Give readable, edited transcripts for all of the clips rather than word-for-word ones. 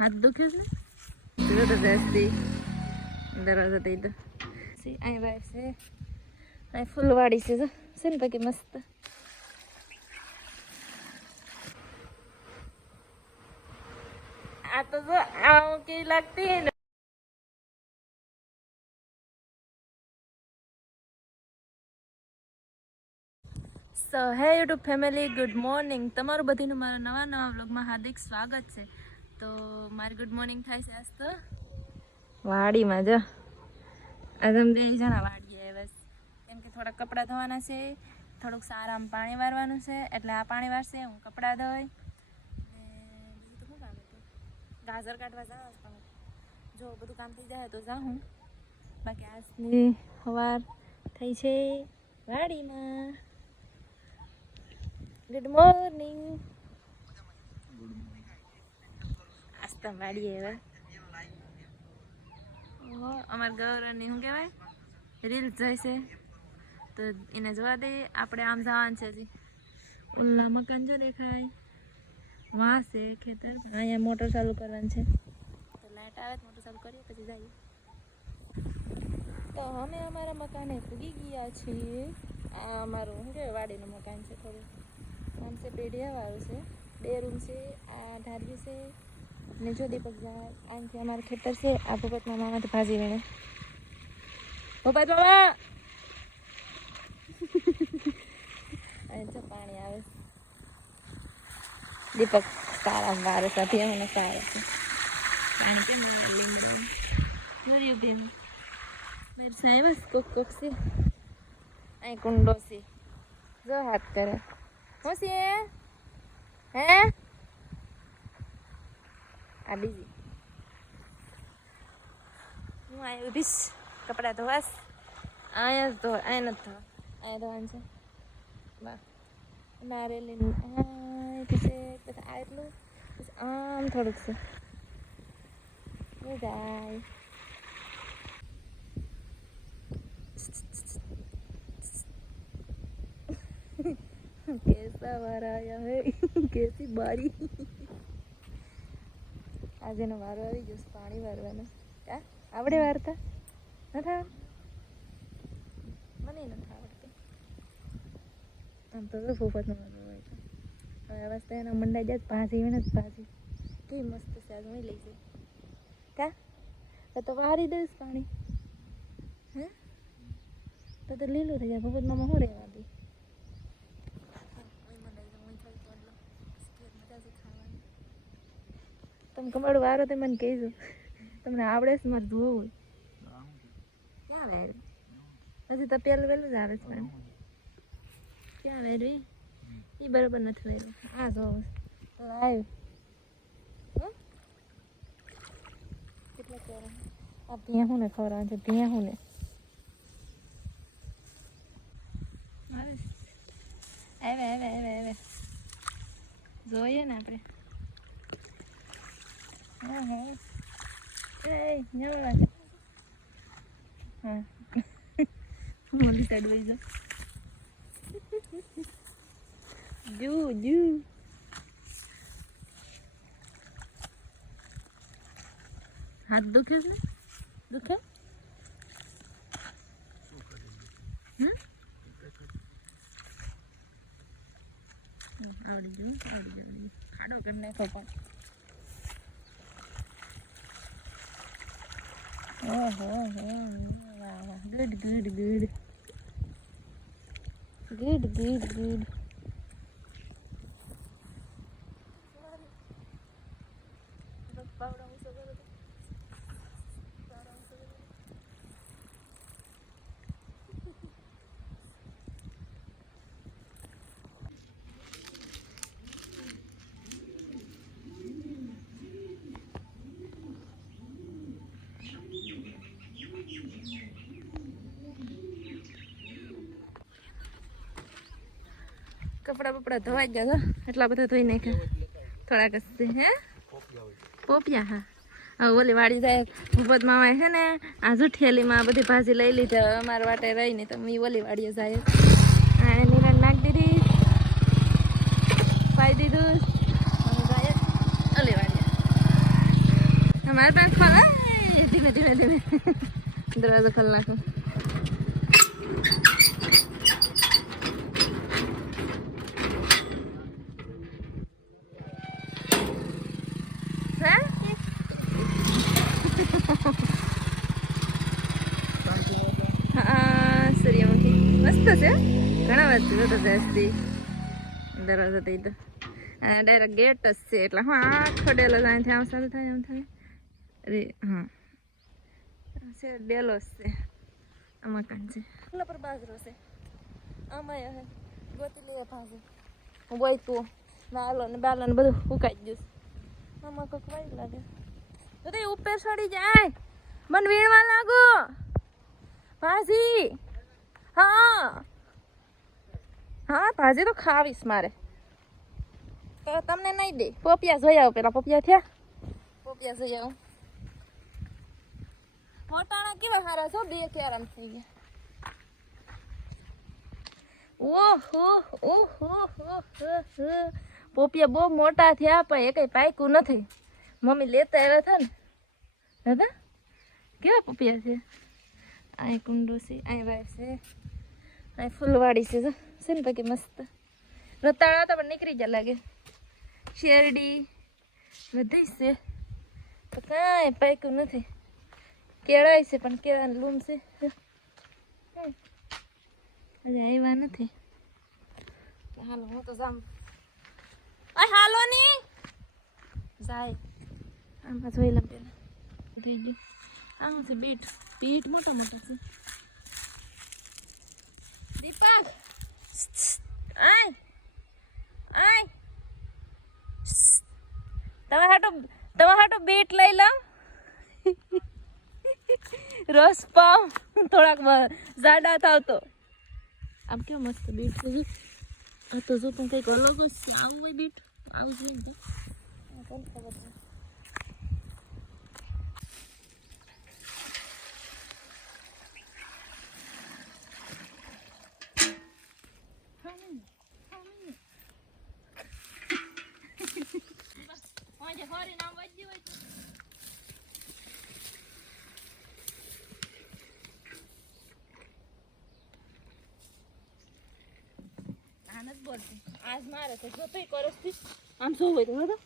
हाथ दुखे છે તો જસ્તી દરવાજા દઈ દો અહીં વાઈફ છે અહીં ફૂલવાડી છે છે ને બાકી મસ્ત આ તો જો આવું કેવી લાગતી ને સો હે યુટ્યુબ ફેમિલી ગુડ મોર્નિંગ તમારું બધીનું મારા નવા વ્લોગમાં હાર્દિક સ્વાગત છે તો મારી ગુડ મોર્નિંગ થાય છે આજ તો વાડીમાં જો આજ અમે બે જણા વાડીએ બસ કેમ કે થોડાક કપડાં ધોવાના છે થોડુંક સારામાં પાણી વારવાનું છે એટલે આ પાણી વારશે હું કપડાં ધોઈ અને બીજું તો શું કામ હતું ગાજર કાઢવા જાઉં પણ જો બધું કામ થઈ જાય તો જાઉં બાકી આજની સવાર થઈ છે વાડીમાં ગુડ મોર્નિંગ આજ તો વાડીએ હવે અમારા ગૌરવની શું કહેવાય રીલ્સ જોઈશે તો એને જોવા દઈએ આપણે આમ જવાનું છે હજી ઓલા મકાન જો દેખાય વાં છે ખેતર અહીંયા મોટર ચાલુ કરવાનું છે તો લાઇટ આવે તો મોટર ચાલુ કરીએ પછી જઈએ તો અમે અમારા મકાને પૂગી ગયા છીએ આ અમારું શું કહેવાય વાડીનું મકાન છે થોડું આમ છે પેઢિયાવાળું છે 2 રૂમ છે આ ધાર્યું છે ને જો દીપક જાય અહીંથી અમારું ખેતર છે આ ભૂપતના મામાથી ભાજી વીણે ભૂપત મામા અહીં જો પાણી આવે દીપક સારા વારે સાથે મને સારા છે પાણી કેમ લીમડા જોયું બેન મેરે સાહેબ કોક છે અહીં કુંડો છે જો હાથ કરે શું છે હે આ બીજી હું અહીં ઊભીશ કપડાં ધોવાસ અહીંયા જ ધો અહીંયા નથી ધોવા અહીંયા ધોવાનું છે બા નારેલી પછી પછી આ એટલું પછી આમ થોડુંક છે જાય कैसा वार आया है कैसी बारी आज एनो वारो આવી ગયો પાણી વારવાનો કા આવડે વારતા નથી મને નથી આવડતું આમ તો ફૂફતનો વારો હોય તો હવે અવસ્થા એના મંડાઈ જાય ભાજી વિને ભાજી કેવી મસ્ત છે આજ હું લઈ જઈ કા તો વારી દઈશ પાણી હે તો લીલું થઈ જાય ફૂફત મામા શું રહેવા દે તમે કમાડું વારો તો મને કહેજો તમને આવડે છે મારે ધોવું ક્યાં વાયર હજી તો વહેલું જ આવે છે મને ક્યાં વાયર એ બરાબર નથી વાયરું આ જોવું તો આવ્યું કેટલા કહેવાય આ ભેહું ને ખવડાવવાનું છે ભેહું ને આવે જોઈએ ને આપણે હા મોલી સાઈડ વહી જા જુ હાથ દુખે છે દુખે આવડી ગયું ખાડો કરી નાખો પણ Good. કપડા બપડા ધોવાઈ ગયા એટલા બધા ધોઈ નાખ્યા થોડાક હે પોપિયા હા હવે ઓલી વાડી જાય ભૂપત મામા છે ને આ જુઠિયાલીમાં બધી ભાજી લઈ લીધી અમારા વાટે રહીને તો મેં ઓલી વાડીએ જાય નિરણ નાખી દીધી પાઈ દીધું જાય ઓલી વાડીએ हमारे पास खोला धीमे धीमे धीमे दरवाजा खोल नाखो सूर्यमुखी मस्त છે ઘણા વાત છે તો જાસ્તી દરવાજા તો ઈતો આ ડાયરેક્ટ ગેટ જ છે એટલે હા આખો ડેલો જાય છે આમ સારું થાય એમ થાય અરે હા છે ડેલો છે આ મકાન છે ઓલા પર બાજરો છે આમાં હે ગોતી લે ભાજે હું બોયતું નાલો ને બાલો ને બધું ઉકાઈ ગયું આમાં કોક વાઈ લાગે તો તે ઉપર ચડી જાય મન વીણવા લાગો ભાજી हाँ हाँ भाजी तो खावीस मारे तो तमने नहीं दे पोपिया जोई आओ पेला पोपिया थया पोपिया जोई आओ पोटाणा केवा हारा छो बे केराम થઈ ગયા ઓહો ઓહો પોપિયા બહુ મોટા થયા પણ એ કઈ પાક્યું નથી મમ્મી લેતા આવ્યા હતા ને દાદા કેવા પોપિયા છે આ કુંડો છે આ વાય છે આ ફૂલવાડી છે જો છે ને બાકી મસ્ત રતાળા તો પણ નીકળી જાય લાગે શેરડી બધી છે તો કાંઈ પાક્યું નથી કેળાય છે પણ કેળાનું લૂમ છે હજી આવ્યા નથી હાલો હું તો જામ હાલો ની જાય આમાં જોઈ લઉં પેલા થઈ ગયું આમ છે બીટ બીટ મોટા મોટા છે દીપક આય આય તમે હાટો બીટ લઈ લઉં રસ પાવ થોડાક જાડા થાવ તો આમ કેવું મસ્ત બીટ છે આ તો જો પણ કંઈક અલગ જ છે આવું હોય બીટ આવું જોઈએ ને કોણ ખબર છે आज मारे तो जो तो करस्ती आम सो होय तो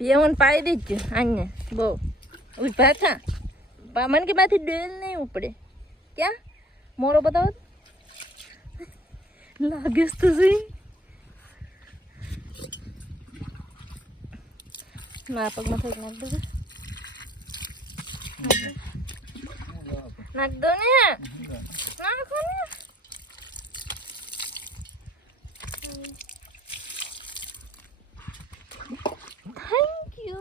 पियवन पाई दीजिए अन्य बो उभा था मन के माथे डेल नहीं उपड़े क्या मोरो बताओ लागेस तो सही नापक में थे नाक दो नाक दो ने नाक ने थैंक यू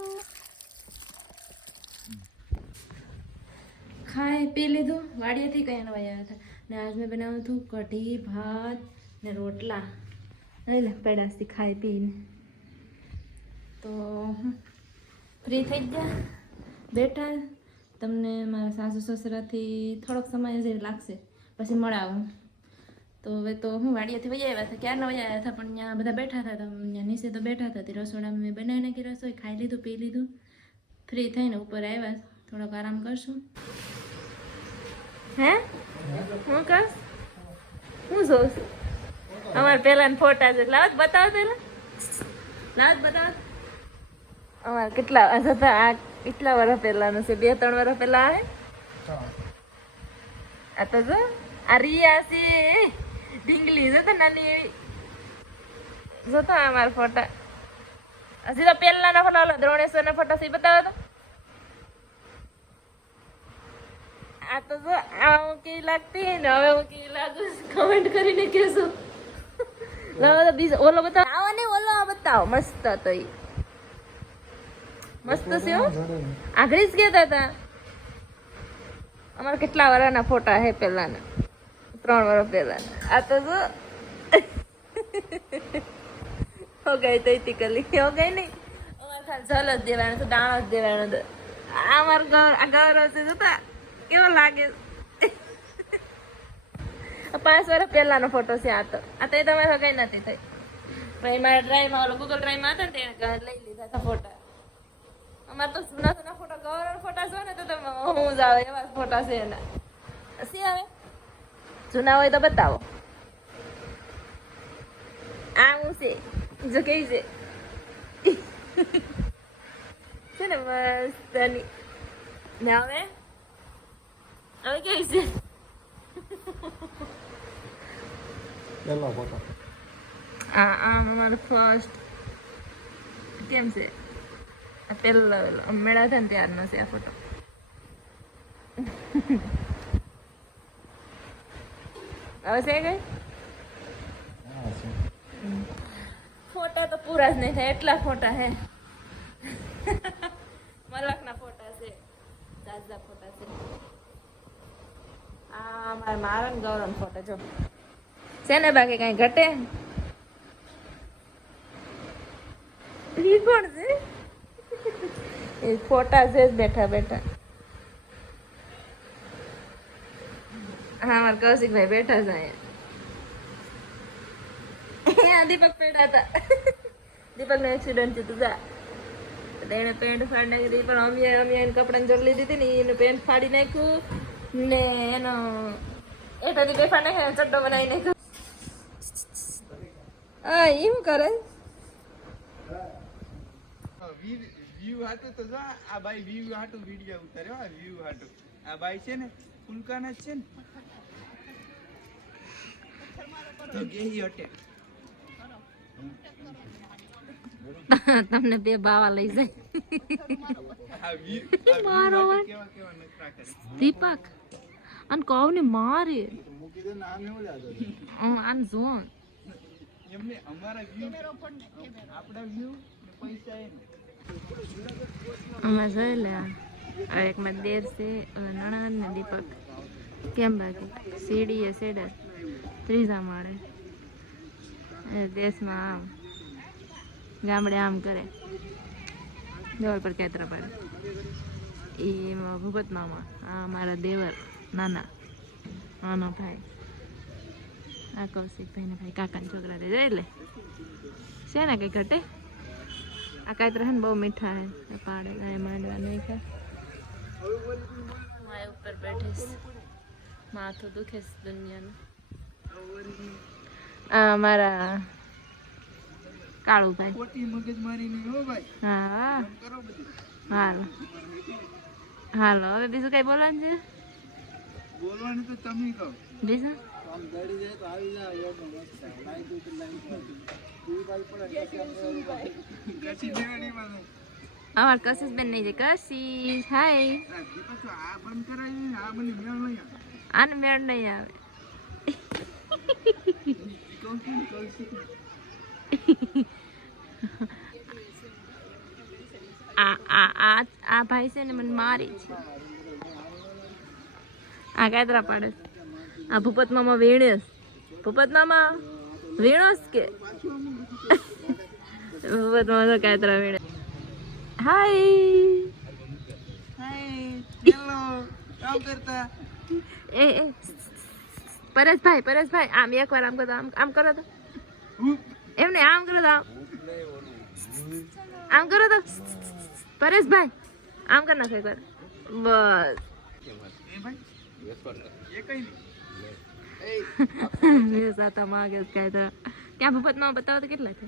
खाए पी लीधु वाड़िया थी कहीं नवाया था ने आज मैं बनाऊँ थू कढ़ी भात ने रोटला नहीं ले पेड़ा सी खाए पीने तो फ्री थी गया बैठा तमने मारा सासू ससरा थी थोड़ोक समय जे लागशे पछी मळावुं तो हवे तो हूँ वाड़िया थी वही आव्या था क्यारना वही आव्या था पण त्यां बधा बैठा था तो त्यां नीचे तो बैठा था रसोड़ा में बनावी नाखी रसोई खाई लीधुं पी लीधुं फ्री थईने ऊपर आव्या थोड़ोक आराम करशुं હે હું કસ હું જોઉં અમારા પહેલાના ફોટા છે લાવ બતાવો પેલા લાવ બતાવો અમારા કેટલા હતા આ કેટલા વર્ષ પહેલાનું છે 2-3 વર્ષ પહેલા આવે આ તો જો આ રિયા છે ઢીંગલી જો તો નાની જો તો અમારા ફોટા હજી તો પહેલાના ફોટા ઓલા દ્રોણેશ્વરના ફોટા છે બતાવો તો आ तो जो आऊ की लगती है ना हमें वो की लागू कमेंट કરીને કહેજો લાવો તો બીજો ઓલો બતાવો આવો ને ઓલો બતાવો મસ્ત તો ઈ મસ્ત છે હો આગળી જ ગયા હતા અમારા કેટલા વર્ષના ફોટા હે પહેલાના 3 વર્ષ પહેલાના આ તો જો હો ગઈ તો કલી હો ગઈ નહીં અમારે ખાલી જલ જ દેવાનું તો દાણો જ દેવાનો હતો આ ગૌરવ છે જોતા કેવો લાગે 5 વર્ષ પહેલાનો ફોટો છે આ તો તમારે કઈ નથી થઈ પણ મારા ડ્રાઈવમાં ઓલો ગૂગલ ડ્રાઈવમાં હતા ને તેને લઈ લીધા હતા ફોટા અમારે તો જૂના ફોટા ગૌરવ ફોટા જો ને તો તમે હું જ આવે એવા ફોટા છે એના શી આવે જૂના હોય તો બતાવો આ હું છે જો કઈ છે ને મસ્ત ને હવે કઈ છે પેલો ફોટો આમ અમારું ફર્સ્ટ કેમ છે પેલો મેળા થાય ને ત્યારનો છે આ ફોટો હવે છે કઈ ફોટા તો પૂરા જ નહીં થાય એટલા ફોટા હે મલકના ફોટા છે જાજા ફોટા છે આ મારા ને ગૌરવ ફોટો જો છે ને બાકી કઈ ઘટે કોણ છે એ ફોટા છે જ બેઠા બેઠા હા મારા કૌશિકભાઈ બેઠા છે અહીંયા દીપક પેડા હતા દીપક નો એક્સિડન્ટ છે તું જા એને પેન્ટ ફાડી નાખી પણ અમે એને કપડાની જોડ લીધી હતી ને એનું પેન્ટ ફાડી નાખ્યું ને એનો એટાથી બેફા નાખ્યો ચડ્ડો બનાવી નાખ્યો હા એમ કરે વ્યૂ હાટું તો જો આ ભાઈ વ્યૂ હાટું વિડિયો ઉતાર્યો આ વ્યૂ હાટું આ ભાઈ છે ને ફૂલકાના જ છે ને તો ગેહી હટે તમને બે બાવા લઈ જાય મારો દીપક અને કહું ને મારે આન જો એમને અમારા વ્યૂ આપણા વ્યૂ ને પૈસા એને અમે જોઈ લે એક માં દેર છે નણંદ ને દીપક કેમ બાકી સીડી એ સેડર ત્રીજા માળે દેશમાં આમ ગામડે આમ કરે દેવળ પર કેતરા પડે એમાં ભૂપત મામા આ મારા દેવર નાના નાનો ભાઈ આ કૌશિકભાઈ ને ભાઈ કાકાના છોકરા જોઈ એટલે છે ને કઈ ઘટે આ કાંઈ રહે ને બહુ મીઠા હે પાડે માંડવા નહીં ખા માય ઉપર બેઠીશ માથું દુખે છે દુનિયાનું આ મારા કાળુભાઈ ખોટી મગજમારી નહીં હો ભાઈ હા કરો બધું હાલો હાલો હવે બીજું કઈ બોલવાનું છે બોલવાનું તો તમે કહો બીજું આમ ગડી જાય તો આવી જાય એમ મસ્ત લાઈ દો તો લાઈ દો તું ભાઈ પડે કસી દેવાની માનો અમાર કશિશ બેન નહીં છે કશિશ હાય દીપક આ બંધ કરાવી આ મને મેળ નહીં આને મેળ નહીં આવે કહું છું આ ભાઈ છે ને મને મારી છે આ કાતરા પાડે આ ભૂપત મામા વીણેસ ભૂપત મામા વીણોસ કે ભૂપત મામા તો કાતરા વીણે હાય હેલો કામ કરતા એ પરેશભાઈ આમ એકવાર આમ કરો આમ કરો તો એમને આમ કરો તો આમ કરો તો પરેશભાઈ આમ કર નાખો એકવાર બસ સાતા માગે કાય તો ક્યાં ભૂપતમાં બતાવો તો કેટલા છે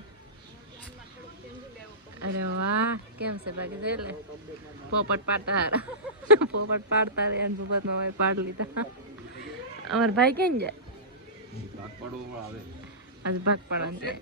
અરે વાહ કેમ છે બાકી છે એટલે પોપટ પાડતા હારા પોપટ પાડતા રે અને ભૂપતમાં પાડ લીધા અમારા ભાઈ કેમ જાય આજે ભાગ પાડવાનું છે